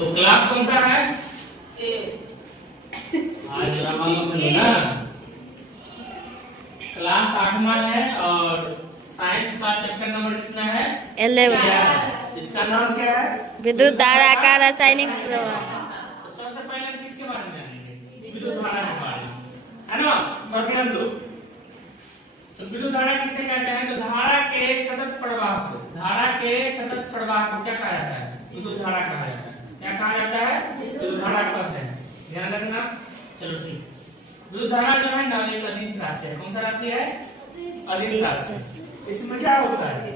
तो क्लास कौन सा है? ए। आज ना क्लास 8वां है और साइंस का चैप्टर नंबर कितना है? 11। इसका नाम क्या है? विद्युत धारा का रासायनिक प्रभाव। तो सबसे पहले किसके बारे में जानेंगे? विद्युत धारा के बारे में, है ना? और ध्यान दो, तो विद्युत धारा किसे कहते हैं? तो धारा के सतत प्रवाह को, धारा के सतत प्रवाह को क्या कहा जाता है? विद्युत धारा कहा जाता है। क्या कहा जाता है? विद्युत धारा कहते हैं। ध्यान रखना। चलो ठीक, विद्युत धारा जो है ना एक अदिश राशि है। कौन सा राशि है? अदिश राशि। इसमें क्या होता है?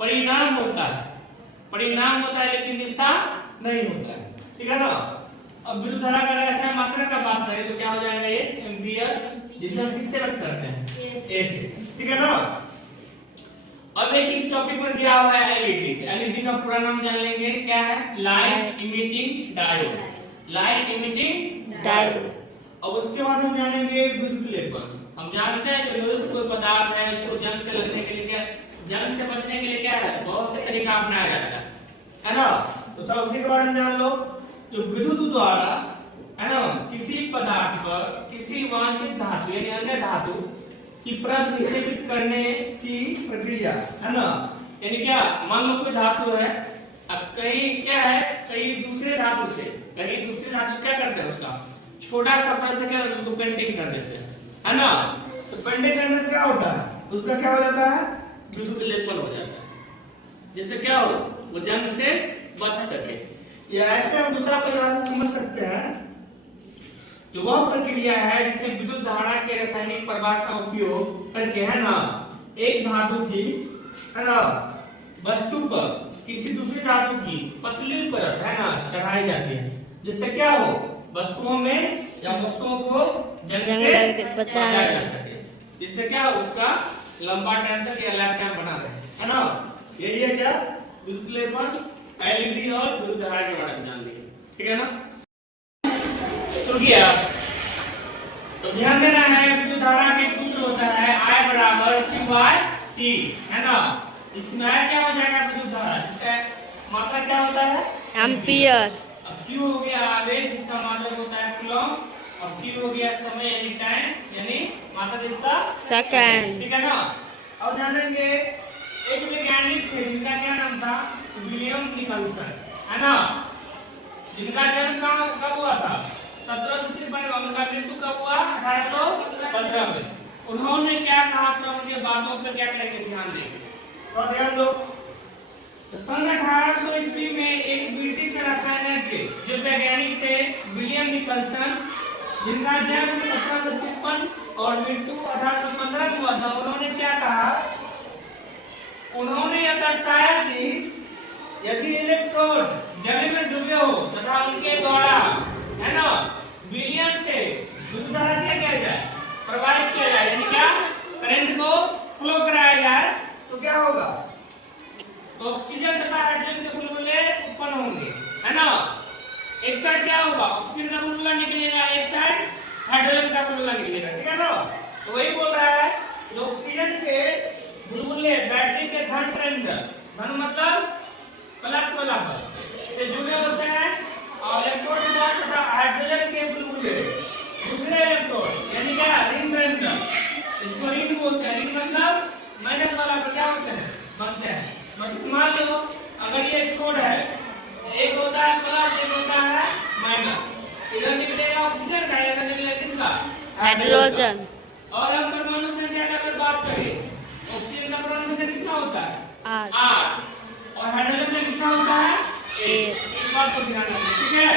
परिणाम होता है, परिणाम होता है लेकिन दिशा नहीं होता है, ठीक है ना? अब विद्युत धारा का रासायनिक मात्रा का बात करें तो क्या हो जाएगा? ये एम्पियर, जिसे हम किससे व्यक्त करते हैं? ए से, ठीक है ना? अब एक इस टॉपिक पर दिया हुआ है एलईडी। एलईडी का पूरा नाम जान लेंगे, क्या है? Light emitting diode. Light emitting diode. अब उसके बाद हम जानेंगे विद्युत लेपन। हम जानते हैं कि विद्युत कोई पदार्थ है, उसको जंग से लगने के लिए क्या, जंग से बचने के लिए क्या है? बहुत से तरीका अपनाया जाता है ना? तो चलो उसी के बारे में जान लो। जो विद्युत द्वारा, है ना, किसी पदार्थ पर किसी वांछित धातु यानी अन्य धातु की परत निक्षेपित करने की प्रक्रिया, है ना? यानी क्या, मान लो कोई धातु है, अब कहीं क्या है, कहीं दूसरे धातु से क्या करते हैं? उसका छोटा सा परत से क्या, उसको पेंटिंग कर देते हैं, है ना? तो पेंटिंग करने से क्या होता है? उसका क्या हो जाता है? विद्युत लेपन हो जाता है, जिससे क्या हो, वो जंग से बच सके। या ऐसे हम दूसरा परिभाषा समझ सकते हैं, जो वह प्रक्रिया है जिसमें विद्युत धारा के रासायनिक प्रवाह का उपयोग करके, है ना, एक धातु की, है ना, वस्तु पर किसी दूसरी धातु की पतली परत, है ना, चढ़ाई जाती है, जिससे क्या हो, वस्तुओं में या वस्तुओं को जंग से बचाया जा सके, जिससे क्या हो, उसका लंबा टाइम तक या लाइफ टाइम बना रहे, है ना? यही है क्या? विद्युत लेपन, एलईडी और विद्युत धारा के बारे में जान लिए, ठीक है ना? तो क्या, तो ध्यान देना है, विद्युत धारा के सूत्र होता है I बराबर Q/T, है ना? इसमें I क्या हो जाएगा? विद्युत धारा, जिसका मात्रा क्या होता है? एम्पियर। अब Q हो गया आवेश, जिसका मात्रक होता है कूलम, और T हो गया समय यानी टाइम, यानी मात्रक इसका सेकंड, ठीक है ना? अब जानेंगे एक वैज्ञानिक थे जिनका क्या नाम था? विलियम निकलसन, है ना? जिनका जन्म कब हुआ था? 1753 में। उनका मृत्यु कब हुआ? 1815 में। उन्होंने क्या कहा था? उनके बातों पर क्या करेंगे? ध्यान देंगे, तो ध्यान दो। सन 1800 ईस्वी में एक ब्रिटिश रसायनज्ञ जो वैज्ञानिक थे विलियम निकलसन, जिनका जन्म 1753 और मृत्यु 1815 में हुआ था, उन्होंने क्या कहा? उन्होंने यह दर्शाया कि यदि इलेक्ट्रोड जल में डूबे हो तथा उनके द्वारा, है ना, विलयन से विद्युत धारा क्या किया जाए? प्रवाहित किया जाए, यानी क्या, करंट को फ्लो कराया जाए, तो क्या होगा? तो ऑक्सीजन तथा हाइड्रोजन के बुलबुले उत्पन्न होंगे, है ना? एक साइड क्या होगा? ऑक्सीजन का बुलबुला निकलेगा, एक साइड हाइड्रोजन का बुलबुला निकलेगा, ठीक है ना? तो वही बोल रहा है, ऑक्सीजन के बुलबुले बैटरी के धन टर्मिनल, धन मतलब प्लस वाला से जुड़े होते हैं, और इलेक्ट्रोड तथा हाइड्रोजन के बुलबुले दूसरे इलेक्ट्रोड यानी क्या, रिंग टर्मिनल, इसको रिंग बोलते हैं। रिंग मतलब माइनस वाला पर क्या होते हैं? बनते हैं। मतलब मान लो अगर ये इलेक्ट्रोड है, एक होता है प्लस, एक होता है माइनस, इधर निकलेगा ऑक्सीजन का, इधर निकलेगा किसका? हाइड्रोजन। और हम परमाणु संख्या की अगर बात करें, ऑक्सीजन का परमाणु संख्या कितना होता है? 8। और हाइड्रोजन का कितना होता है? 1। इस बात को ध्यान रखना, ठीक है?